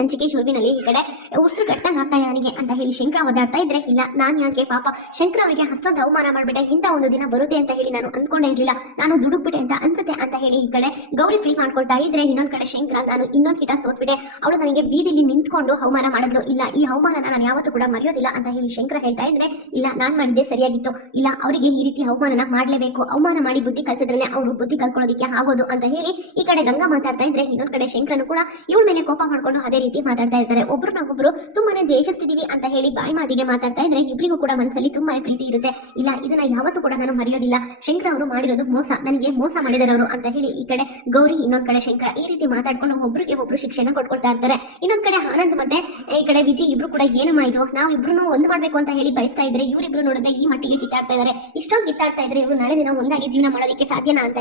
ಅಂಚಿಕೆ ಶುರುವಿನಲ್ಲಿ ಈ ಕಡೆ ಉಸಿರು ಕಟ್ಟಿದಂಗೆ ಆಗ್ತಾ ನನಗೆ ಅಂತ ಹೇಳಿ ಶಂಕರ ಒದ್ದಾಡ್ತಾ ಇದ್ರೆ, ಇಲ್ಲ, ನಾನು ಯಾಕೆ ಪಾಪ ಶಂಕರ ಅವರಿಗೆ ಅಷ್ಟೊಂದು ಅವಮಾನ ಮಾಡ್ಬಿಟ್ಟೆ, ಇಂಥ ಒಂದು ದಿನ ಬರುತ್ತೆ ಅಂತ ಹೇಳಿ ನಾನು ಅಂದ್ಕೊಂಡೇ ಇರಲಿಲ್ಲ. ನಾನು ದುಡುಕ್ಬಿಟ್ಟೆ ಅಂತ ಅನ್ಸುತ್ತೆ ಅಂತ ಹೇಳಿ ಈ ಕಡೆ ಗೌರಿ ಫೀಲ್ ಮಾಡ್ಕೊಳ್ತಾ ಇದ್ರೆ ಇನ್ನೊಂದ್ ಕಡೆ ಶಂಕರ ನಾನು ಇನ್ನೊಂದ್ ಕಿಟ ಸೋತ್ಬಿಟ್ಟೆ. ಅವಳು ನನಗೆ ಬೀದಿಲಿ ನಿಂತ್ಕೊಂಡು ಅವಮಾನ ಮಾಡಿದ್ಲು. ಇಲ್ಲ, ಈ ಅವಮಾನ ನಾನು ಯಾವತ್ತೂ ಕೂಡ ಮರೆಯೋದಿಲ್ಲ ಅಂತ ಹೇಳಿ ಶಂಕರ ಹೇಳ್ತಾ ಇದ್ರೆ, ಇಲ್ಲ, ನಾನು ಮಾಡಿದ್ದೆ ಸರಿಯಾಗಿತ್ತು. ಇಲ್ಲ, ಅವರಿಗೆ ಈ ರೀತಿ ಅವಮಾನನ ಮಾಡ್ಲೇಬೇಕು. ಅವಮಾನ ಮಾಡಿ ಬುದ್ಧಿ ಕಲ್ಸಿದ್ರೆ ಅವರು ಬುದ್ಧಿ ಕಲ್ಕೊಳ್ಳೋದಕ್ಕೆ ಆಗೋದು ಅಂತ ಹೇಳಿ ಈ ಕಡೆ ಗಂಗಾ ಮಾತಾಡ್ತಾ ಇದ್ರೆ ಇನ್ನೊಂದ್ ಕಡೆ ಶಂಕರನು ಕೂಡ ಇವಳ ಮೇಲೆ ಕೋಪ ಮಾಡ್ಕೊಂಡು ಅದೇ ರೀತಿ ಮಾತಾಡ್ತಾ ಇರ್ತಾರೆ ಒಬ್ಬರು ತುಂಬಾನೇ ದ್ವೇಷಿಸ್ತಿದೀವಿ ಅಂತ ಹೇಳಿ ಬಾಯಿ ಮಾತಿಗೆ ಮಾತಾಡ್ತಾ ಇದ್ರೆ ಇಬ್ಬರಿಗೂ ಕೂಡ ಮನಸ್ಸಲ್ಲಿ ತುಂಬಾ ಪ್ರೀತಿ ಇರುತ್ತೆ. ಇಲ್ಲ, ಇದನ್ನ ಯಾವತ್ತೂ ಕೂಡ ನಾನು ಮರೆಯೋದಿಲ್ಲ. ಶಂಕರ ಅವರು ಮಾಡಿರೋದು ಮೋಸ. ನನಗೆ ಮೋಸ ಮಾಡಿದರವರು ಅಂತ ಹೇಳಿ ಈ ಕಡೆ ಗೌರಿ, ಇನ್ನೊಂದ್ ಕಡೆ ಶಂಕರ ಈ ರೀತಿ ಮಾತಾಡ್ಕೊಂಡು ಒಬ್ರಿಗೆ ಒಬ್ರು ಶಿಕ್ಷೆನ ಕೊಟ್ಕೊಳ್ತಾ ಇರ್ತಾರೆ. ಇನ್ನೊಂದ್ ಕಡೆ ಆನಂದ್ ಮತ್ತೆ ಈ ಕಡೆ ವಿಜಯ್ ಇಬ್ರು ಕೂಡ ಏನಮ್ಮ ಇದು? ನಾವು ಇಬ್ರು ಒಂದು ಮಾಡ್ಬೇಕು ಅಂತ ಹೇಳಿ ಬಯಸ್ತಾ ಇದ್ರೆ ಇವರಿಬ್ರು ನೋಡಿದ್ರೆ ಈ ಮಟ್ಟಿಗೆ ಕಿತ್ತಾಡ್ತಾ ಇದ್ದಾರೆ ಇಷ್ಟೊಂದು ಕಿತ್ತಾಡ್ತಾ ಇದ್ರೆ ಇವರು ನಾಳೆ ದಿನ ಒಂದಾಗಿ ಜೀವನ ಮಾಡೋದಕ್ಕೆ ಸಾಧ್ಯನಾ ಅಂತ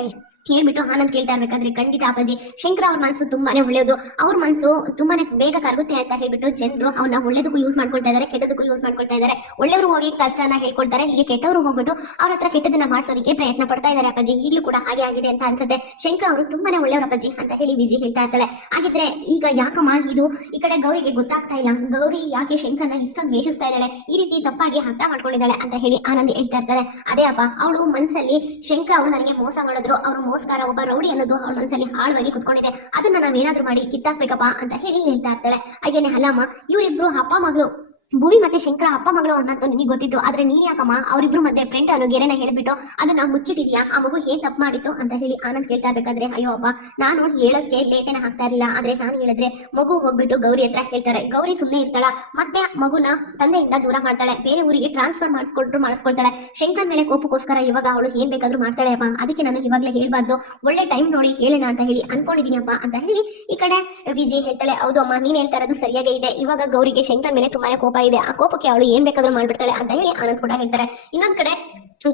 ಹೇಳ್ಬಿಟ್ಟು ಆನಂದ್ ಕೇಳ್ತಾ ಇರ್ಬೇಕಾದ್ರೆ ಖಂಡಿತ ಅಪ್ಪಾಜಿ. ಶಂಕರ ಅವ್ರ ಮನ್ಸು ತುಂಬಾನೇ ಒಳ್ಳೆಯದು. ಅವ್ರ ಮನ್ಸು ತುಂಬಾನೇ ಬೇಗ ಕರಗುತ್ತೆ ಅಂತ ಹೇಳ್ಬಿಟ್ಟು ಜನರು ಅವ್ನ ಒಳ್ಳೇದಕ್ಕೂ ಯೂಸ್ ಮಾಡ್ಕೊಳ್ತಾ ಇದಾರೆ, ಕೆಟ್ಟದಕ್ಕೂ ಯೂಸ್ ಮಾಡ್ಕೊಳ್ತಾ ಇದಾರೆ. ಒಳ್ಳೆಯವರು ಹೋಗಿ ಕಷ್ಟನ ಹೇಳ್ಕೊಳ್ತಾರೆ, ಹೀಗೆ ಕೆಟ್ಟವರು ಹೋಗ್ಬಿಟ್ಟು ಅವ್ರ ಹತ್ರ ಕೆಟ್ಟದನ್ನ ಮಾಡಿಸೋದಕ್ಕೆ ಪ್ರಯತ್ನ ಪಡ್ತಾ ಇದ್ದಾರೆ ಅಪ್ಪಾಜಿ. ಈಗಲೂ ಕೂಡ ಹಾಗೆ ಆಗಿದೆ ಅಂತ ಅನ್ಸುತ್ತೆ. ಶಂಕರ ಅವರು ತುಂಬಾನೇ ಒಳ್ಳೆಯವರು ಅಪ್ಪಾಜಿ ಅಂತ ಹೇಳಿ ವಿಜಿ ಹೇಳ್ತಾ ಇರ್ತಾಳೆ. ಹಾಗಿದ್ರೆ ಈಗ ಯಾಕಮ್ಮ ಇದು? ಈ ಕಡೆ ಗೌರಿಗೆ ಗೊತ್ತಾಗ್ತಾ ಇಲ್ಲ. ಗೌರಿ ಯಾಕೆ ಶಂಕರ್ನ ಇಷ್ಟೊಂದು ವೇಷಿಸ್ತಾ ಇದ್ದಾಳೆ? ಈ ರೀತಿ ತಪ್ಪಾಗಿ ಅರ್ಥ ಮಾಡ್ಕೊಂಡಿದ್ದಾಳೆ ಅಂತ ಹೇಳಿ ಆನಂದ್ ಹೇಳ್ತಾ ಇರ್ತಾರೆ ಅದೇ ಅಪ್ಪ, ಅವಳು ಮನ್ಸಲ್ಲಿ ಶಂಕರ್ ಅವರು ನನಗೆ ಮೋಸ ಮಾಡಿದ್ರು. ಅವರು ಮೋಸ್ಕಾರ ಒಬ್ಬ ರೌಡಿ ಅನ್ನೋದು ಅವಳ ಮನಸ್ಸಲ್ಲಿ ಆಳವಾಗಿ ಕುತ್ಕೊಂಡಿದೆ. ಅದನ್ನ ನಾವೇನಾದ್ರೂ ಮಾಡಿ ಕಿತ್ತಾಕ್ಬೇಕಪ್ಪ ಅಂತ ಹೇಳಿ ಹೇಳ್ತಾ ಇರ್ತಾಳೆ. ಹಾಗೇನೆ ಹಲಾಮ ಇವರಿಬ್ರು ಅಪ್ಪ ಮಗಳು ಭೂಮಿ ಮತ್ತೆ ಶಂಕರ ಅಪ್ಪ ಮಗಳು ಅನ್ನೋದು ನಿನಗೆ ಗೊತ್ತಿತ್ತು ಆದ್ರೆ ನೀನ್ ಯಾಕಮ್ಮ ಅವರಿಬ್ರು ಮಧ್ಯೆ ಫ್ರೆಂಡ್ ಅನ್ನೋ ಗೆರೆನ ಹೇಳ್ಬಿಟ್ಟು ಅದನ್ನ ಮುಚ್ಚಿಟ್ಟಿದ್ಯಾ? ಆ ಮಗು ಏನ್ ತಪ್ಪು ಮಾಡಿತ್ತು ಅಂತ ಹೇಳಿ ಆನಂದ್ ಕೇಳ್ತಾ ಇರ್ಬೇಕಾದ್ರೆ ಅಯ್ಯೋ ಅಪ್ಪ, ನಾನು ಹೇಳಕ್ಕೆ ಲೇಟೇನ ಹಾಕ್ತಾ ಇರಲಿಲ್ಲ, ಆದ್ರೆ ನಾನು ಹೇಳಿದ್ರೆ ಮಗು ಹೋಗ್ಬಿಟ್ಟು ಗೌರಿ ಹತ್ರ ಹೇಳ್ತಾರೆ. ಗೌರಿ ಸುಮ್ಮನೆ ಇರ್ತಾಳ, ಮತ್ತೆ ಮಗುನ ತಂದೆಯಿಂದ ದೂರ ಮಾಡ್ತಾಳೆ, ಬೇರೆ ಊರಿಗೆ ಟ್ರಾನ್ಸ್ಫರ್ ಮಾಡಿಸ್ಕೊಟ್ರು ಮಾಡಿಸ್ಕೊಳ್ತಾಳೆ. ಶಂಕರ್ ಮೇಲೆ ಕೋಪಕ್ಕೋಸ್ಕರ ಇವಾಗ ಅವಳು ಏನ್ ಬೇಕಾದ್ರೂ ಮಾಡ್ತಾಳೆ ಅಪ್ಪ. ಅದಕ್ಕೆ ನಾನು ಇವಾಗಲೇ ಹೇಳ್ಬಾರ್ದು. ಒಳ್ಳೆ ಟೈಮ್ ನೋಡಿ ಹೇಳೋಣ ಅಂತ ಹೇಳಿ ಅನ್ಕೊಂಡಿದೀನಿ ಅಪ್ಪ ಅಂತ ಹೇಳಿ ಈ ಕಡೆ ವಿಜಯ್ ಹೇಳ್ತಾಳೆ, ಹೌದು ಅಮ್ಮ, ನೀನ್ ಹೇಳ್ತಾ ಇರೋದು ಸರಿಯಾಗೇ ಇದೆ. ಇವಾಗ ಗೌರಿಗೆ ಶಂಕರ್ ಮೇಲೆ ತುಂಬಾ ಕೋಪ ಇದೆ. ಆ ಕೋಪಕ್ಕೆ ಅವಳು ಏನ್ ಬೇಕಾದ್ರೂ ಮಾಡ್ಬಿಡ್ತಾಳೆ ಅಂತ ಹೇಳಿ ಆನಂದ್ ಕೂಡ ಹೇಳ್ತಾರೆ. ಇನ್ನೊಂದ್ ಕಡೆ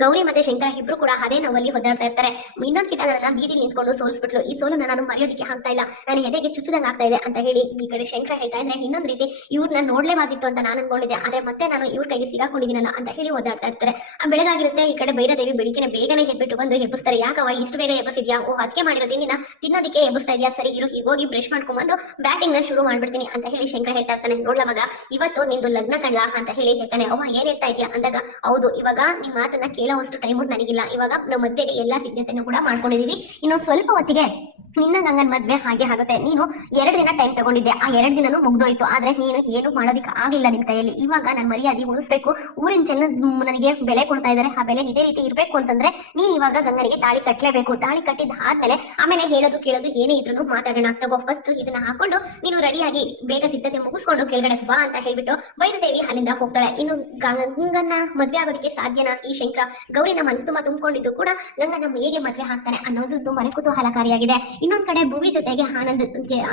ಗೌರಿ ಮತ್ತೆ ಶಂಕರ ಇಬ್ರು ಕೂಡ ಅದೇ ನೋವಲ್ಲಿ ಒದ್ದಾಡ್ತಾ ಇರ್ತಾರೆ. ಇನ್ನೊಂದ್ ಕಿಟ ನನ್ನ ಬೀದಿಲಿ ನಿಂತ್ಕೊಂಡು ಸೋಲಿಸ್ಬಿಟ್ಲು. ಈ ಸೋಲನ್ನ ನಾನು ಮರೆಯೋದಕ್ಕೆ ಆಗ್ತಾ ಇಲ್ಲ. ನಾನು ಹೆದೆಗೆ ಚುಚ್ಚದಂಗ್ ಆಗ್ತಾ ಇದೆ ಅಂತ ಹೇಳಿ ಈ ಕಡೆ ಶಂಕರ ಹೇಳ್ತಾ ಇದ್ರೆ ಇನ್ನೊಂದ್ ರೀತಿ ಇವ್ರನ್ನ ನೋಡ್ಲೇಬಾರ್ದಿತ್ತು ಅಂತ ನಾನು ಅನ್ಕೊಂಡಿದ್ದೆ. ಆದ್ರೆ ಮತ್ತೆ ನಾನು ಇವ್ರ ಕೈಗೆ ಸಿಗಾಕೊಂಡಿದ್ದೀನಲ್ಲ ಅಂತ ಹೇಳಿ ಒದ್ದಾಡ್ತಾ ಇರ್ತಾರೆ. ಆ ಬೆಳಗಾಗಿರುತ್ತೆ, ಈ ಕಡೆ ಬೈರದೇವಿ ಬೆಳಿಗ್ಗೆ ಬೇಗನೆ ಎದ್ಬಿಟ್ಟು ಬಂದು ಎಬ್ಬಿಸ್ತಾರೆ. ಯಾಕವ ಇಷ್ಟು ಬೇಗ ಎಬ್ಬಿಸಿದ್ಯಾ ಓ ಅದಕ್ಕೆ ಮಾಡಿರೋ ತಿಂಡಿನ ತಿನ್ನೋದಕ್ಕೆ ಎಬ್ಬಿಸ್ತಾ ಇದೆಯಾ? ಸರಿ ಇರು ಈಗ ಹೋಗಿ ಬ್ರಷ್ ಮಾಡ್ಕೊಂಡ್ಬಂದು ಬ್ಯಾಟಿಂಗ್ನ ಶುರು ಮಾಡ್ಬಿಡ್ತೀನಿ ಅಂತ ಹೇಳಿ ಶಂಕರ ಹೇಳ್ತಾ ಇರ್ತಾನೆ. ನೋಡ್ಲ ಮಗ, ಇವತ್ತು ನಿಂದು ಲಗ್ನ ಕಣ್ಲಾ ಅಂತ ಹೇಳಿ ಹೇಳ್ತಾನೆ. ಅವ ಏನ್ ಹೇಳ್ತಾ ಇದೆಯಾ? ಅಂದಾಗ, ಹೌದು, ಇವಾಗ ನಿಮ್ ಮಾತನ್ನ ಕೇಳೋವಷ್ಟು ಟೈಮು ನನಗಿಲ್ಲ. ಇವಾಗ ನಾವು ಮದುವೆಗೆ ಎಲ್ಲಾ ಸಿದ್ಧತೆನೂ ಕೂಡ ಮಾಡ್ಕೊಂಡಿದೀವಿ. ಇನ್ನು ಸ್ವಲ್ಪ ಹೊತ್ತಿಗೆ ನಿನ್ನ ಗಂಗನ್ ಮದ್ವೆ ಹಾಗೆ ಆಗುತ್ತೆ. ನೀನು ಎರಡು ದಿನ ಟೈಮ್ ತಗೊಂಡಿದ್ದೆ. ಆ ಎರಡು ದಿನನೂ ಮುಗ್ದೋಯ್ತು. ಆದ್ರೆ ನೀನು ಏನು ಮಾಡೋದಿಕ್ ಆಗ್ಲಿಲ್ಲ ನಿನ್ ಕೈಯಲ್ಲಿ. ಇವಾಗ ನಾನು ಮರ್ಯಾದೆ ಉಳಿಸ್ಬೇಕು. ಊರಿನ ಜನ ನನಗೆ ಬೆಲೆ ಕೊಡ್ತಾ ಇದ್ದಾರೆ ಆ ಬೆಲೆ ಇದೇ ರೀತಿ ಇರ್ಬೇಕು ಅಂತಂದ್ರೆ ನೀನ್ ಇವಾಗ ಗಂಗನಿಗೆ ತಾಳಿ ಕಟ್ಟಲೇಬೇಕು ತಾಳಿ ಕಟ್ಟಿದ ಆದ್ಮೇಲೆ ಆಮೇಲೆ ಹೇಳೋದು ಕೇಳೋದು ಏನೇ ಇದ್ರು ಮಾತಾಡೋಣ. ತಗೋ ಫಸ್ಟ್ ಇದನ್ನ ಹಾಕೊಂಡು ನೀನು ರೆಡಿಯಾಗಿ ಬೇಗ ಸಿದ್ಧತೆ ಮುಗಿಸ್ಕೊಂಡು ಕೆಳಗಡೆ ಬಾ ಅಂತ ಹೇಳ್ಬಿಟ್ಟು ಬೈರದೇವಿ ಅಲ್ಲಿಂದ ಹೋಗ್ತಾಳೆ. ಇನ್ನು ಗಂಗನ್ನ ಮದ್ವೆ ಆಗೋದಕ್ಕೆ ಸಾಧ್ಯನಾ ಈ ಶಂಕರ? ಗೌರಿನ ಮನಸ್ಸು ತುಂಬಾ ತುಂಬಿಕೊಂಡಿದ್ದು ಕೂಡ ಗಂಗನ ಹೇಗೆ ಮದ್ವೆ ಹಾಕ್ತಾನೆ ಅನ್ನೋದು ತುಂಬಾನೇ ಕುತೂಹಲಕಾರಿಯಾಗಿದೆ. ಇನ್ನೊಂದ್ ಕಡೆ ಭೂಮಿ ಜೊತೆಗೆ ಆನಂದ್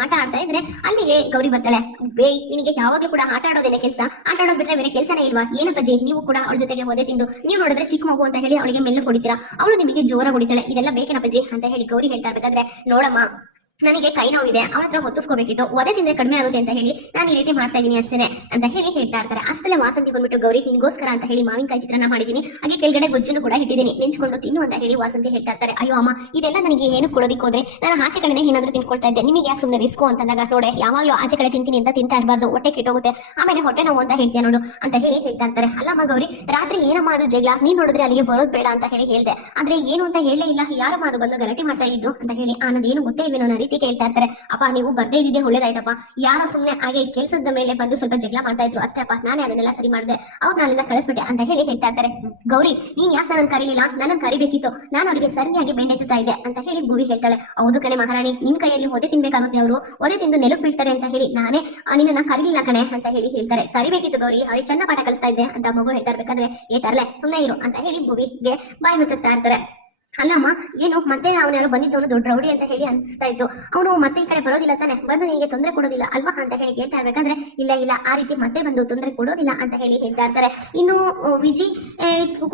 ಆಟ ಆಡ್ತಾ ಇದ್ರೆ ಅಲ್ಲಿಗೆ ಗೌರಿ ಬರ್ತಾಳೆ. ಬೇ, ನಿನಗೆ ಯಾವಾಗ್ಲೂ ಕೂಡ ಆಟ ಆಡೋದೇನೆ ಕೆಲಸ? ಆಟ ಆಡೋದ್ ಬಿಟ್ರೆ ಬೇರೆ ಕೆಲಸನೇ ಇಲ್ವಾ? ಏನಪ್ಪ ಜೈ, ನೀವು ಕೂಡ ಅವಳ ಜೊತೆಗೆ ಒದೆ ತಿಂದು, ನೀವು ನೋಡಿದ್ರೆ ಚಿಕ್ಕ ಮಗು ಅಂತ ಹೇಳಿ ಅವಳಿಗೆ ಮೆಲ್ಲು ಹೊಡಿತೀರಾ? ಅವಳು ನಿಮಗೆ ಜೋರ ಹೊಡಿತಾಳೆ. ಇದೆಲ್ಲ ಬೇಕೇನಪ್ಪ ಜಿ ಅಂತ ಹೇಳಿ ಗೌರಿ ಹೇಳ್ತಾ ಇರ್ಬೇಕಾದ್ರೆ, ನೋಡಮ್ಮ ನನಗೆ ಕೈ ನೋವಿದೆ ಅವಳ ಹತ್ರ ಹೊತ್ತಿಸ್ಕೋಬೇಕಿತ್ತು, ಒದೆ ತಿಂದ್ರೆ ಕಡಿಮೆ ಆಗುತ್ತೆ ಅಂತ ಹೇಳಿ ನಾನು ಈ ರೀತಿ ಮಾಡ್ತಾ ಇದ್ದೀನಿ ಅಷ್ಟೇ ಅಂತ ಹೇಳಿ ಹೇಳ್ತಾ ಇರ್ತಾರೆ. ಅಷ್ಟೇ ವಾಸಂತಿ ಬಂದ್ಬಿಟ್ಟು, ಗೌರಿ ನಿನ್ಗೋಸ್ಕರ ಅಂತ ಹೇಳಿ ಮಾವಿನಕಾಯಿ ಚಿತ್ರನ ಮಾಡಿದ್ದೀನಿ. ಹಾಗೆ ಕೆಳಗಡೆ ಗೊಜ್ಜನ್ನು ಕೂಡ ಇಟ್ಟಿದ್ದೀನಿ. ನೆಂಚ್ಕೊಂಡು ತಿನ್ನು ಅಂತ ಹೇಳಿ ವಾಸಂತಿ ಹೇಳ್ತಾ ಇರ್ತಾರೆ. ಅಯ್ಯೋ ಅಮ್ಮ, ಇದೆಲ್ಲ ನನಗೆ ಏನು ಕೊಡೋದಿಕ್ಕೆ ಹೋದ್ರೆ? ನಾನು ಆಚೆ ಕಡೆ ಏನಾದ್ರೂ ತಿನ್ಕೊಳ್ತಾ ಇದ್ದೆ. ನಿಮಗೆ ಯಾಕೆ ಸುಮ್ಮನೆ ರಿಸ್ಕು ಅಂತಂದಾಗ, ನೋಡೆ, ಯಾವಾಗಲೂ ಆಚೆ ಕಡೆ ತಿಂತೀನಿ ಅಂತ ತಿಂತಾ ಇರಬಾರ್ದು. ಹೊಟ್ಟೆ ಕೆಟ್ಟೋಗುತ್ತೆ ಆಮೇಲೆ ಹೊಟ್ಟೆ ನೋವು ಅಂತ ಹೇಳ್ತೀಯ ನೋಡು ಅಂತ ಹೇಳಿ ಹೇಳ್ತಾ ಇರ್ತಾರೆ. ಅಲ್ಲಮ್ಮ ಗೌರಿ, ರಾತ್ರಿ ಏನಮ್ಮ ಅದು ಜಗಳ? ನೀನ್ ನೋಡಿದ್ರೆ ಅಲ್ಲಿಗೆ ಬರೋದು ಬೇಡ ಅಂತ ಹೇಳಿ ಹೇಳ್ದೆ. ಆದ್ರೆ ಏನು ಅಂತ ಹೇಳೇ ಇಲ್ಲ. ಯಾರಮ್ಮ ಅದು ಬಂದು ಗಲಾಟೆ ಮಾಡ್ತಾ ಇದ್ದು ಅಂತ ಹೇಳಿ ಆನಂದ್ ಏನು ಗೊತ್ತೇ ಇಲ್ವೇನೋ ಅನ್ನೋ ರೀತಿ ಕೇಳ್ತಾ ಇರ್ತಾರೆ. ಅಪ್ಪ, ನೀವು ಬರ್ದೇ ಇದ್ದಿದ್ದೆ ಒಳ್ಳೇದಾಯ್ತಪ್ಪ. ಯಾರೋ ಸುಮ್ಮನೆ ಹಾಗೆ ಕೆಲಸದ ಮೇಲೆ ಬಂದು ಸ್ವಲ್ಪ ಜಗಳ ಮಾಡ್ತಾ ಇದ್ರು. ಅಷ್ಟೇ ಅಪ್ಪ, ನಾನೇ ಅದನ್ನೆಲ್ಲ ಸರಿ ಮಾಡಿದೆ. ಅವ್ರು ನಾನಿಂದ ಕಳಿಸ್ಬಿಟ್ಟೆ ಅಂತ ಹೇಳಿ ಹೇಳ್ತಾ ಇರ್ತಾರೆ. ಗೌರಿ, ನೀನ್ ಯಾಕೆ ನನ್ನ ಕರೀಲಿಲ್ಲ? ನನ್ನ ಕರಿಬೇಕಿತ್ತು. ನಾನು ಅವರಿಗೆ ಸರಿಯಾಗಿ ಬೆಂಡೆ ಇದ್ದೆ ಅಂತ ಹೇಳಿ ಭೂವಿ ಹೇಳ್ತಾಳೆ. ಹೌದು ಕಣೆ ಮಹಾರಾಣಿ ನಿನ್ ಕೈಯಲ್ಲಿ ಒದೆ ತಿನ್ಬೇಕಾಗುತ್ತೆ ಅವರು. ಒದೆ ತಿಂದು ನೆಲಕ್ಕೆ ಬೀಳ್ತಾರೆ ಅಂತ ಹೇಳಿ ನಾನೇ ನಿನ್ನ ಕರೀಲಿಲ್ಲ ಕಣೆ ಅಂತ ಹೇಳಿ ಹೇಳ್ತಾರೆ. ಕರಿಬೇಕಿತ್ತು ಗೌರಿ ಅವ್ರಿಗೆ ಚೆನ್ನ ಪಾಠ ಕಲಿಸ್ತಾ ಇದ್ದೆ ಅಂತ ಮಗು ಹೇಳ್ತಾ ಇರ್ಬೇಕಾದ್ರೆ, ಏ ಸುಮ್ಮನೆ ಇರು ಅಂತ ಹೇಳಿ ಭೂವಿಗೆ ಬಾಯಿ ಮುಚ್ಚಿಸ್ತಾ ಇರ್ತಾರೆ. ಅಲ್ಲಮ್ಮ, ಏನು ಮತ್ತೆ ಅವನ್ಯಾರೋ ಬಂದಿದ್ದವನು ದೊಡ್ಡ ರೌಡಿ ಅಂತ ಹೇಳಿ ಅನಿಸ್ತಾ ಇತ್ತು. ಅವನು ಮತ್ತೆ ಈ ಕಡೆ ಬರೋದಿಲ್ಲ ತಾನೆ. ಬಂದು ನಿಮಗೆ ತೊಂದರೆ ಕೊಡೋದಿಲ್ಲ ಅಲ್ವಾ ಅಂತ ಹೇಳಿ ಕೇಳ್ತಾ ಇರ್ಬೇಕಂದ್ರೆ, ಇಲ್ಲ ಇಲ್ಲ, ಆ ರೀತಿ ಮತ್ತೆ ಬಂದು ತೊಂದರೆ ಕೊಡೋದಿಲ್ಲ ಅಂತ ಹೇಳಿ ಹೇಳ್ತಾ ಇರ್ತಾರೆ. ಇನ್ನು ವಿಜಿ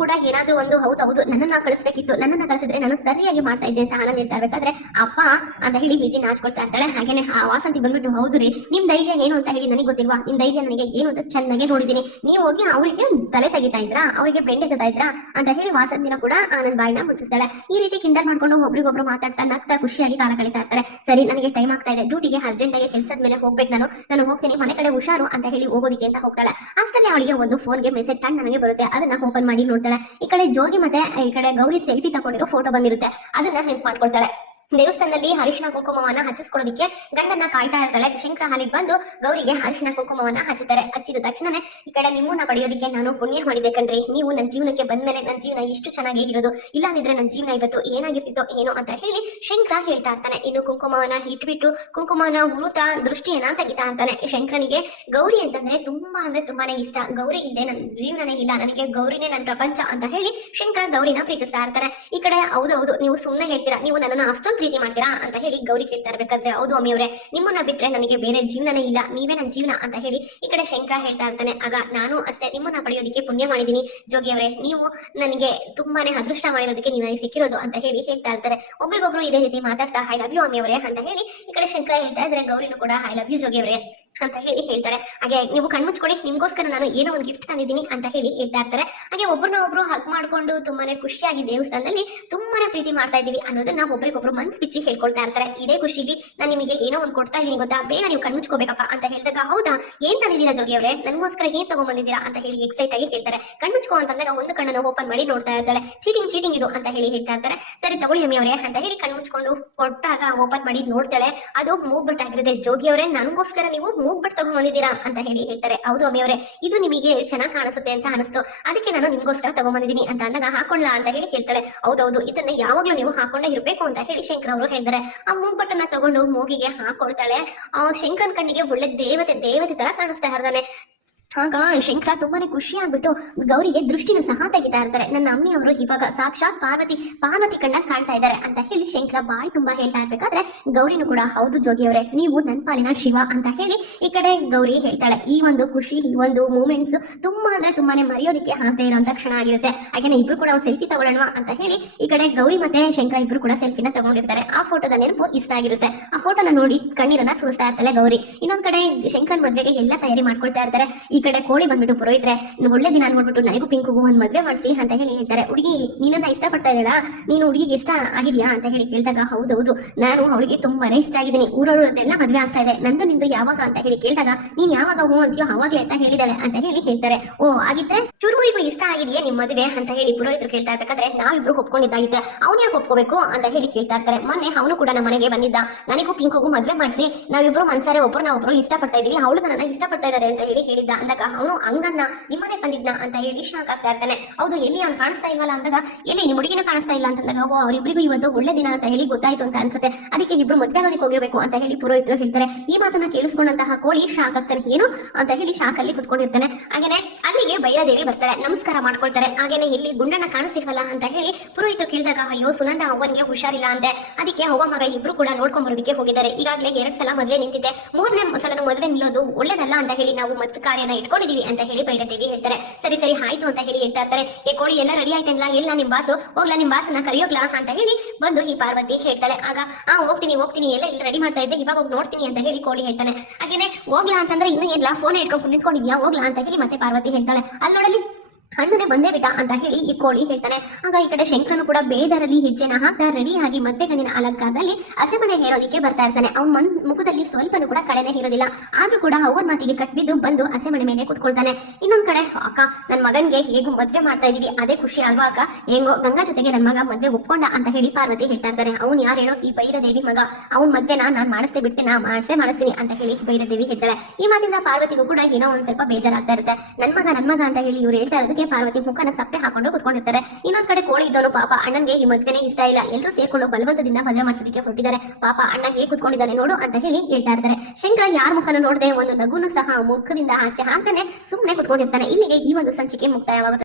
ಕೂಡ ಏನಾದ್ರೂ ಒಂದು, ಹೌದು ಹೌದು, ನನ್ನನ್ನ ಕಳಿಸ್ಬೇಕಿತ್ತು. ನನ್ನನ್ನ ಕಳಿಸಿದ್ರೆ ನಾನು ಸರಿಯಾಗಿ ಮಾಡ್ತಾ ಇದ್ದೆ ಅಂತ ಆನಂದ ಹೇಳ್ತಾ ಇರ್ಬೇಕಾದ್ರೆ, ಅಪ್ಪ ಅಂತ ಹೇಳಿ ವಿಜಿ ನಾಚ್ಕೊಳ್ತಾ ಇರ್ತಾಳೆ. ಹಾಗೇನೆ ಆ ವಾಸಂತಿ ಬಂದ್ಬಿಟ್ಟು, ಹೌದು ರೀ, ನಿಮ್ ಧೈರ್ಯ ಏನು ಅಂತ ಹೇಳಿ ನನಗೆ ಗೊತ್ತಿಲ್ವಾ? ನಿಮ್ ಧೈರ್ಯ ನನಗೆ ಏನು ಅಂತ ಚೆನ್ನಾಗಿ ನೋಡಿದೀನಿ. ನೀವು ಹೋಗಿ ಅವರಿಗೆ ತಲೆ ತೆಗಿತಾ ಇದ್ರಾ? ಅವರಿಗೆ ಬೆಂಡೆ ತೆಗಿತಾ ಇದ್ರಾ? ಅಂತ ಹೇಳಿ ವಾಸಂತಿನ ಕೂಡ ಆನಂದ್ ಬಾಯಿನ ಮುಚ್ಚಿಸ್ತಾಳೆ. ಈ ರೀತಿ ಕಿಂಡರ್ ಮಾಡ್ಕೊಂಡು ಒಬ್ರಿಗೊಬ್ರು ಮಾತಾಡ್ತಾ ನಗ್ತಾ ಖುಷಿಯಾಗಿ ಕಾಲ ಕಳೀತಾ ಇರ್ತಾರೆ. ಸರಿ, ನನಗೆ ಟೈಮ್ ಆಗ್ತಾ ಇದೆ. ಡ್ಯೂಟಿಗೆ ಅರ್ಜೆಂಟ್ ಆಗಿ ಕೆಲಸದ ಮೇಲೆ ಹೋಗ್ಬೇಕು ನಾನು. ನಾನು ಹೋಗ್ತೀನಿ, ಮನೆ ಕಡೆ ಹುಷಾರು ಅಂತ ಹೇಳಿ ಹೋಗೋದಿಕ್ಕೆ ಅಂತ ಹೋಗ್ತಾಳೆ. ಅಷ್ಟರಲ್ಲಿ ಅವಳಿಗೆ ಒಂದು ಫೋನ್ಗೆ ಮೆಸೇಜ್ ಟನ್ ನನಗೆ ಬರುತ್ತೆ. ಅದನ್ನ ಓಪನ್ ಮಾಡಿ ನೋಡ್ತಾಳೆ. ಈ ಕಡೆ ಜೋಗಿ ಮತ್ತೆ ಈ ಕಡೆ ಗೌರಿ ಸೆಲ್ಫಿ ತಗೊಂಡಿರೋ ಫೋಟೋ ಬಂದಿರುತ್ತೆ. ಅದನ್ನ ನೆನ್ಪು ಮಾಡ್ಕೊಳ್ತಾಳೆ. ದೇವಸ್ಥಾನದಲ್ಲಿ ಅರಿಶಿನ ಕುಂಕುಮವನ್ನ ಹಚ್ಚಿಸ್ಕೊಳ್ಳೋದಿಕ್ಕೆ ಗಂಡನ್ನ ಕಾಯ್ತಾ ಇರ್ತಾಳೆ. ಶಂಕರ ಹಾಲಿಗೆ ಬಂದು ಗೌರಿಗೆ ಅರಿಶಿನ ಕುಂಕುಮವನ್ನ ಹಚ್ಚುತ್ತಾರೆ. ಹಚ್ಚಿದ ತಕ್ಷಣನೇ ಈ ಕಡೆ ನಿಮ್ಮನ್ನ ಪಡೆಯೋದಕ್ಕೆ ನಾನು ಪುಣ್ಯ ಮಾಡಿದೆ ಕಣ್ರಿ. ನೀವು ನನ್ನ ಜೀವನಕ್ಕೆ ಬಂದ್ಮೇಲೆ ನನ್ನ ಜೀವನ ಇಷ್ಟು ಚೆನ್ನಾಗಿ ಇರೋದು. ಇಲ್ಲಾಂದಿದ್ರೆ ನನ್ನ ಜೀವನ ಇವತ್ತು ಏನಾಗಿರ್ತಿತ್ತೋ ಏನೋ ಅಂತ ಹೇಳಿ ಶಂಕರ ಹೇಳ್ತಾ ಇರ್ತಾನೆ. ಇನ್ನು ಕುಂಕುಮವನ್ನ ಇಟ್ಬಿಟ್ಟು ಕುಂಕುಮವನ್ನ ಹುರುತ ದೃಷ್ಟಿಯನ್ನ ತೆಗಿತಾ ಇರ್ತಾನೆ. ಶಂಕರನಿಗೆ ಗೌರಿ ಅಂತಂದ್ರೆ ತುಂಬಾ ಅಂದ್ರೆ ತುಂಬಾನೇ ಇಷ್ಟ. ಗೌರಿ ಇಲ್ಲದೆ ನನ್ನ ಜೀವನನೇ ಇಲ್ಲ. ನನಗೆ ಗೌರಿನೇ ನನ್ನ ಪ್ರಪಂಚ ಅಂತ ಹೇಳಿ ಶಂಕರ ಗೌರಿನ ಪ್ರೀತಿಸ್ತಾ ಇರ್ತಾನೆ. ಈ ಕಡೆ ಹೌದೌದು. ನೀವು ಸುಮ್ಮನೆ ಹೇಳ್ತೀರಾ? ನೀವು ನನ್ನನ್ನ ಅಷ್ಟೊಂದು ಪ್ರೀತಿ ಮಾಡ್ತೀರಾ ಅಂತ ಹೇಳಿ ಗೌರಿ ಕೇಳ್ತಾ ಇರ್ಬೇಕಾದ್ರೆ ಹೌದು ಅಮ್ಮಿ ಅವರೇ, ನಿಮ್ಮನ್ನ ಬಿಟ್ರೆ ನನಗೆ ಬೇರೆ ಜೀವನನೇ ಇಲ್ಲ, ನೀವೇ ನನ್ನ ಜೀವನ ಅಂತ ಹೇಳಿ ಈ ಕಡೆ ಶಂಕರ ಹೇಳ್ತಾ ಇರ್ತಾನೆ. ಆಗ ನಾನು ಅಷ್ಟೇ ನಿಮ್ಮನ್ನ ಪಡೆಯೋದಕ್ಕೆ ಪುಣ್ಯ ಮಾಡಿದೀನಿ ಜೋಗಿ ಅವರೇ, ನೀವು ನನಗೆ ತುಂಬಾನೇ ಅದೃಷ್ಟ ಮಾಡಿರೋದಕ್ಕೆ ನನಗೆ ಸಿಕ್ಕಿರೋದು ಅಂತ ಹೇಳಿ ಹೇಳ್ತಾ ಇರ್ತಾರೆ. ಒಬ್ರಿಗೊಬ್ರು ಇದೇ ರೀತಿ ಮಾತಾಡ್ತಾ ಹೈ ಲವ್ ಯು ಅಮ್ಮಿ ಅವರೇ ಅಂತ ಹೇಳಿ ಈ ಕಡೆ ಶಂಕರ ಹೇಳ್ತಾ ಇದ್ರೆ ಗೌರಿನೂ ಕೂಡ ಹೈ ಲವ್ ಯು ಜೋಗಿ ಅವರೇ. ಅಂತ ಹೇಳಿ ಹೇಳ್ತಾರೆ. ಹಾಗೆ ನೀವು ಕಣ್ಮುಚ್ಕೊಳ್ಳಿ ನಿಮ್ಗೋಸ್ಕರ ನಾನು ಏನೋ ಒಂದು ಗಿಫ್ಟ್ ತಂದಿದ್ದೀನಿ ಅಂತ ಹೇಳಿ ಹೇಳ್ತಾ ಇರ್ತಾರೆ. ಹಾಗೆ ಒಬ್ರನ್ನ ಒಬ್ರು ಹಗ್ ಮಾಡ್ಕೊಂಡು ತುಂಬಾನೇ ಖುಷಿಯಾಗಿ ದೇವಸ್ಥಾನದಲ್ಲಿ ತುಂಬಾನೇ ಪ್ರೀತಿ ಮಾಡ್ತಾ ಇದೀವಿ ಅನ್ನೋದನ್ನ ಒಬ್ರಿಗೊಬ್ರು ಮನ್ಸ್ ಬಿಚ್ಚಿ ಹೇಳ್ಕೊಳ್ತಾ ಇರ್ತಾರೆ. ಇದೇ ಖುಷಿಲಿ ನಾನು ನಿಮಗೆ ಏನೋ ಒಂದು ಕೊಡ್ತಾ ಇದೀನಿ ಗೊತ್ತಾ? ಬೇಗ ನೀವು ಕಣ್ಮುಚ್ಕೋಬೇಕಪ್ಪ ಅಂತ ಹೇಳಿದಾಗ, ಹೌದಾ? ಏನ್ ತಂದಿದ್ದೀರಾ ಜೋಗಿ ಅವರೇ ನನಗೋಸ್ಕರ ಏನ್ ತಗೊಂಡ್ಬಂದಿದ್ದೀರಾ ಅಂತ ಹೇಳಿ ಎಕ್ಸೈಟ್ ಆಗಿ ಹೇಳ್ತಾರೆ. ಕಣ್ಮುಚ್ಕೋ ಅಂತಂದಾಗ ಒಂದು ಕಣ್ಣನ್ನು ಓಪನ್ ಮಾಡಿ ನೋಡ್ತಾ ಇರ್ತಾಳೆ. ಚೀಟಿಂಗ್ ಚೀಟಿಂಗ್ ಇದು ಅಂತ ಹೇಳಿ ಹೇಳ್ತಾ ಇರ್ತಾರೆ. ಸರಿ ತಗೊಳ್ಳಿ ಅಮ್ಮಿ ಅವರೇ ಅಂತ ಹೇಳಿ ಕಣ್ಮುಚ್ಕೊಂಡು ಕೊಟ್ಟಾಗ ಓಪನ್ ಮಾಡಿ ನೋಡ್ತಾಳೆ. ಅದು ಮೂಗ್ಬಟ್ ಆಗಿರುತ್ತೆ ಜೋಗಿ ಅವರೇ ನನಗೋಸ್ಕರ ನೀವು ಮೂಗ್ಬಟ್ ತಗೊಂಡ್ಬಂದಿದ್ದೀರಾ ಅಂತ ಹೇಳಿ ಹೇಳ್ತಾರೆ. ಹೌದು ಅಮ್ಮಿ ಅವರೇ ಇದು ನಿಮಗೆ ಚೆನ್ನಾಗಿ ಕಾಣಿಸುತ್ತೆ ಅಂತ ಅನಿಸ್ತು. ಅದಕ್ಕೆ ನಾನು ನಿಮ್ಗೋಸ್ಕರ ತಗೊಂಡ್ಬಂದಿದ್ದೀನಿ ಅಂತ ಅಂದಾಗ ಹಾಕೊಳ್ಳ ಅಂತ ಹೇಳಿ ಕೇಳ್ತಾಳೆ. ಹೌದೌದು, ಇದನ್ನ ಯಾವಾಗ್ಲೂ ನೀವು ಹಾಕೊಂಡೇ ಇರ್ಬೇಕು ಅಂತ ಹೇಳಿ ಶಂಕರ್ ಅವರು ಹೇಳ್ತಾರೆ. ಆ ಮೂಗ್ಬಟ್ಟನ್ನ ತಗೊಂಡು ಮೂಗಿಗೆ ಹಾಕೊಳ್ತಾಳೆ. ಆ ಶಂಕರನ್ ಕಣ್ಣಿಗೆ ಒಳ್ಳೆ ದೇವತೆ ದೇವತೆ ತರ ಕಾಣಿಸ್ತಾ ಇರ್ತಾನೆ ಆಗ ಶಂಕರ ತುಂಬಾನೇ ಖುಷಿ ಆಗ್ಬಿಟ್ಟು ಗೌರಿಗೆ ದೃಷ್ಟಿನ ಸಹ ತೆಗಿತಾ ಇರ್ತಾರೆ. ನನ್ನ ಅಮ್ಮಿ ಅವರು ಇವಾಗ ಸಾಕ್ಷಾತ್ ಪಾರ್ವತಿ ಪಾರ್ವತಿ ಕಣ್ಣ ಕಾಣ್ತಾ ಇದ್ದಾರೆ ಅಂತ ಹೇಳಿ ಶಂಕರ ಬಾಯಿ ತುಂಬಾ ಹೇಳ್ತಾ ಇರ್ಬೇಕಾದ್ರೆ ಗೌರಿನೂ ಕೂಡ ಹೌದು ಜೋಗಿ ಅವರೇ ನೀವು ನನ್ನ ಪಾಲಿನ ಶಿವ ಅಂತ ಹೇಳಿ ಈ ಕಡೆ ಗೌರಿ ಹೇಳ್ತಾಳೆ. ಈ ಒಂದು ಖುಷಿ, ಈ ಒಂದು ಮೂಮೆಂಟ್ಸ್ ತುಂಬಾ ಅಂದ್ರೆ ತುಂಬಾನೇ ಮರೆಯೋದಕ್ಕೆ ಆಗದೆ ಇರೋಂತ ಕ್ಷಣ ಆಗಿರುತ್ತೆ. ಹಾಗೇನೆ ಇಬ್ರು ಕೂಡ ಒಂದು ಸೆಲ್ಫಿ ತಗೊಳ್ಳೋಣ ಅಂತ ಹೇಳಿ ಈ ಕಡೆ ಗೌರಿ ಮತ್ತೆ ಶಂಕರ ಇಬ್ರು ಕೂಡ ಸೆಲ್ಫಿನ ತಗೊಂಡಿರ್ತಾರೆ. ಆ ಫೋಟೋದ ನೆನಪು ಇಷ್ಟ ಆಗಿರುತ್ತೆ. ಆ ಫೋಟೋನ ನೋಡಿ ಕಣ್ಣೀರನ್ನ ಸುರಿಸ್ತಾ ಇರ್ತಾಳೆ ಗೌರಿ. ಇನ್ನೊಂದ್ ಕಡೆ ಶಂಕರನ್ ಮದ್ವೆಗೆ ಎಲ್ಲ ತಯಾರಿ ಮಾಡ್ಕೊಳ್ತಾ ಇರ್ತಾರೆ. ಈ ಕಡೆ ಕೋಳಿ ಬಂದ್ಬಿಟ್ಟು ಪುರೋಹಿತ್ರೆ ಒಳ್ಳೆ ದಿನ ನೋಡ್ಬಿಟ್ಟು ನನಗೂ ಪಿಂಕುಗೂ ಒಂದ್ ಮದ್ವೆ ಮಾಡಿಸಿ ಅಂತ ಹೇಳಿ ಹೇಳ್ತಾರೆ. ಹುಡುಗಿ, ನೀನನ್ನ ಇಷ್ಟಪಡ್ತಾ ಇದ್ದಾಳ? ನೀನು ಹುಡುಗಿಗೆ ಇಷ್ಟ ಆಗಿದ್ಯಾ ಅಂತ ಹೇಳಿ ಕೇಳಿದಾಗ ಹೌದೌದು ನಾನು ಅವಳಿಗೆ ತುಂಬಾನೇ ಇಷ್ಟ ಆಗಿದ್ದೀನಿ. ಊರವರದೆಲ್ಲ ಮದ್ವೆ ಆಗ್ತಾ ಇದೆ. ನಂದು ನಿಂದು ಯಾವಾಗ ಅಂತ ಹೇಳಿ ಕೇಳಿದಾಗ, ನೀನ್ ಯಾವಾಗ ಹೂ ಅಂತೀಯೋ ಅವಾಗ್ಲೇ ಅಂತ ಹೇಳಿದಾಳೆ ಅಂತ ಹೇಳಿ ಹೇಳ್ತಾರೆ. ಓ ಆಗಿದ್ರೆ ಚುರುವಿಗೂ ಇಷ್ಟ ಆಗಿದೆಯಾ ನಿಮ್ ಮದುವೆ ಅಂತ ಹೇಳಿ ಪುರೋಹಿತರು ಕೇಳ್ತಾ ಇರ್ಬೇಕಾದ್ರೆ ನಾವಿಬ್ರು ಒಪ್ಕೊಂಡಿದ್ದಾಗಿದ್ದೆ ಅವ್ನ ಯಾಕೆ ಒಪ್ಕೋಬೇಕು ಅಂತ ಹೇಳಿ ಕೇಳ್ತಾ ಇರ್ತಾರೆ. ಮೊನ್ನೆ ಅವನು ಕೂಡ ನಮ್ಮ ಮನೆಗೆ ಬಂದಿದ್ದ. ನನಗೂ ಪಿಂಕುಗೂ ಮದ್ವೆ ಮಾಡಿಸಿ, ನಾವಿಬ್ರು ಮನ್ಸಾರೆ ಒಬ್ಬರು ಒಬ್ರು ಇಷ್ಟಪಡ್ತಾ ಇದೀವಿ ಅವಳು ನನ್ನ ಇಷ್ಟಪಡ್ತಾ ಇದ್ದಾರೆ ಅಂತ ಹೇಳಿ ಹೇಳಿದ್ದ. ಅಂದಾಗ ಅವನು, ಹಂಗನ್ನ, ನಿಮ್ಮನೆ ಬಂದಿದ್ನ? ಅಂತ ಹೇಳಿ ಶಾಕ್ ಆಗ್ತಾ ಇರ್ತಾನೆ. ಹೌದು, ಎಲ್ಲಿ ಅವ್ನು ಕಾಣಿಸ್ತಾ ಇಲ್ವಲ್ಲ? ಅಂದಾಗ, ಎಲ್ಲಿ ನಿಮ್ಮ ಹುಡುಗಿನ ಕಾಣಿಸ್ತಾ ಇಲ್ಲ? ಅಂತಂದಾಗ ಓ ಅವರಿಬ್ಬರಿಗೂ ಇವತ್ತು ಒಳ್ಳೆ ದಿನ ಅಂತ ಹೇಳಿ ಗೊತ್ತಾಯ್ತು ಅಂತ ಅನ್ಸುತ್ತೆ. ಅದಕ್ಕೆ ಇಬ್ರು ಮದ್ವೆ ಆಗೋದಕ್ಕೆ ಹೋಗಿರ್ಬೇಕು, ಅಂತ ಹೇಳಿ ಪುರೋಹಿತರು ಹೇಳ್ತಾರೆ. ಈ ಮಾತನ್ನ ಕೇಳಿಸ್ಕೊಂಡಂತಹ ಕೋಳಿ ಶಾಕ್ ಆಗ್ತಾನೆ, ಏನು? ಅಂತ ಹೇಳಿ ಶಾಕ್ ಅಲ್ಲಿ ಕುತ್ಕೊಂಡಿರ್ತಾನೆ. ಹಾಗೇನೆ, ಅಲ್ಲಿಗೆ ಭೈರದೇವಿ ಬರ್ತಾರೆ ನಮಸ್ಕಾರ ಮಾಡ್ಕೊಳ್ತಾರೆ. ಹಾಗೇನೆ ಇಲ್ಲಿ ಗುಂಡಣ್ಣ ಕಾಣಿಸ್ತಿಲ್ವಲ್ಲ? ಅಂತ ಹೇಳಿ ಪುರೋಹಿತರು ಕೇಳಿದಾಗ, ಅಯ್ಯೋ, ಸುನಂದ ಅವನಿಗೆ ಹುಷಾರಿಲ್ಲ ಅಂತೆ ಅದಕ್ಕೆ ಅವ್ವ ಮಗ ಇಬ್ರು ಕೂಡ ನೋಡ್ಕೊಂಡ್ ಬರೋದಕ್ಕೆ ಹೋಗಿದ್ದಾರೆ. ಈಗಾಗಲೇ ಎರಡ್ ಸಲ ಮದ್ವೆ ನಿಂತಿದೆ ಮೂರನೇ ಸಲನು ಮದ್ವೆ ನಿಲ್ಲೋದು ಒಳ್ಳೇದಲ್ಲ? ಅಂತ ಹೇಳಿ ನಾವು ಮದ್ವೆ ಕಾರ್ಯನ ಇಟ್ಕೊಂಡಿದೀವಿ ಅಂತ ಹೇಳಿ ಭೈರದೇವಿ ಹೇಳ್ತಾರೆ. ಸರಿ ಸರಿ, ಆಯ್ತು ಅಂತ ಹೇಳಿ ಹೇಳ್ತಾ ಇರ್ತಾರೆ. ಏ, ಕೋಳಿ ಎಲ್ಲ ರೆಡಿ ಆಯ್ತಲ್ಲ ಇಲ್ಲ ನಿಮ್ ಬಾಸು? ಹೋಗ್ಲಾ ನಿಮ್ ಬಾಸನ್ನ ಕರಿಯೋಗ್ಲಾ ಅಂತ ಹೇಳಿ ಬಂದು ಈ ಪಾರ್ವತಿ ಹೇಳ್ತಾಳೆ. ಆಗ, ಆ, ಹೋಗ್ತೀನಿ ಹೋಗ್ತೀನಿ, ಎಲ್ಲ ಇಲ್ಲಿ ರೆಡಿ ಮಾಡ್ತಾ ಇದ್ದೆ. ಇವಾಗ ಹೋಗಿ ನೋಡ್ತೀನಿ ಅಂತ ಹೇಳಿ ಕೋಳಿ ಹೇಳ್ತಾನೆ. ಹಾಗೇನೆ ಹೋಗ್ಲಾ ಅಂತಂದ್ರೆ ಇನ್ನೂ ಎಲ್ಲ ಫೋನ್ ಇಟ್ಕೊಂಡು ನಿಂತ್ಕೊಂಡಿದ್ಯಾ? ಹೋಗ್ಲಾ ಅಂತ ಹೇಳಿ ಮತ್ತೆ ಪಾರ್ವತಿ ಹೇಳ್ತಾಳೆ. ಅಲ್ಲಿ ನೋಡಲಿ ಅಣ್ಣನೇ ಬಂದೇ ಬಿಟ್ಟ ಅಂತ ಹೇಳಿ ಈ ಕೋಳಿ ಹೇಳ್ತಾನೆ. ಆಗ ಈ ಕಡೆ ಶಂಕರನು ಕೂಡ ಬೇಜಾರಲ್ಲಿ ಹೆಜ್ಜೆನ ಹಾಕ್ತಾ ರೆಡಿ ಆಗಿ ಮದ್ವೆ ಗಣ್ಣಿನ ಅಲಂಕಾರದಲ್ಲಿ ಹಸೆಮಣೆ ಹೇರೋದಿಕ್ಕೆ ಬರ್ತಾ ಇರ್ತಾನೆ. ಅವ್ನ ಮನ್ ಮುಖದಲ್ಲಿ ಸ್ವಲ್ಪನೂ ಕೂಡ ಕಳೆನೆ ಇರೋದಿಲ್ಲ ಆದ್ರೂ ಕೂಡ ಅವ್ರ ಮಾತಿಗೆ ಕಟ್ಬಿದ್ದು ಬಂದು ಹಸೆಮಣೆ ಮೇಲೆ ಕೂತ್ಕೊಳ್ತಾನೆ. ಇನ್ನೊಂದ್ ಕಡೆ, ಅಕ್ಕ, ನನ್ ಮಗನ್ಗೆ ಹೇಗೂ ಮದ್ವೆ ಮಾಡ್ತಾ ಇದೀವಿ. ಅದೇ ಖುಷಿ ಅಲ್ವಾ, ಅಕ್ಕ? ಹೆಂಗೋ, ಗಂಗಾ ಜೊತೆಗೆ ನನ್ ಮಗ ಮದ್ವೆ ಒಪ್ಕೊಂಡ ಅಂತ ಹೇಳಿ ಪಾರ್ವತಿ ಹೇಳ್ತಾ ಇರ್ತಾರೆ ಅವ್ನು ಯಾರು ಹೇಳೋ ಈ ಭೈರದೇವಿ ಮಗ. ಅವ್ನ ಮದ್ವೆನ ನಾನ್ ಮಾಡಿಸ್ತೇ ಬಿಡ್ತೇನೆ? ಮಾಡ್ಸೇ ಮಾಡಿಸ್ತೀನಿ ಅಂತ ಹೇಳಿ ಭೈರದೇವಿ ಹೇಳ್ತಾಳೆ. ಈ ಮಾತಿಂದ ಪಾರ್ವತಿಗೂ ಕೂಡ ಏನೋ ಒಂದ್ ಸ್ವಲ್ಪ ಬೇಜಾರಾಗ್ತಾ ಇರುತ್ತೆ. ನನ್ ಮಗ ನನ್ ಮಗ ಅಂತ ಹೇಳಿ ಇವ್ರು ಹೇಳ್ತಾ ಇರೋದಕ್ಕೆ ಪಾರ್ವತಿ ಮುಖನ ಸಪ್ಪೆ ಹಾಕೊಂಡು ಕುತ್ಕೊಂಡಿರ್ತಾರೆ. ಇನ್ನೊಂದ್ ಕಡೆ ಕೋಳಿ ಇದ್ದವನು ಪಾಪ ಅಣ್ಣನ್ಗೆ ಈ ಮದ್ವೆನೇ ಇಷ್ಟ ಇಲ್ಲ. ಎಲ್ಲರೂ ಸೇರ್ಕೊಂಡು ಬಲವಂತದಿಂದ ಮದುವೆ ಮಾಡಿಸೋದಕ್ಕೆ ಹೊರಟಿದ್ದಾರೆ. ಪಾಪ ಅಣ್ಣ ಹೇಗೆ ಕುತ್ಕೊಂಡಿದ್ದಾನೆ ನೋಡು ಅಂತ ಹೇಳಿ ಹೇಳ್ತಾ ಇರ್ತಾರೆ. ಶಂಕರ ಯಾರ ಮುಖನ ನೋಡದೆ ಒಂದು ನಗುನು ಸಹ ಮುಖದಿಂದ ಆಚೆ ಹಾಕ್ತಾನೆ ಸುಮ್ಮನೆ ಕುತ್ಕೊಂಡಿರ್ತಾನೆ. ಇಲ್ಲಿಗೆ ಈ ಒಂದು ಸಂಚಿಕೆ ಮುಕ್ತಾಯವಾಗುತ್ತೆ.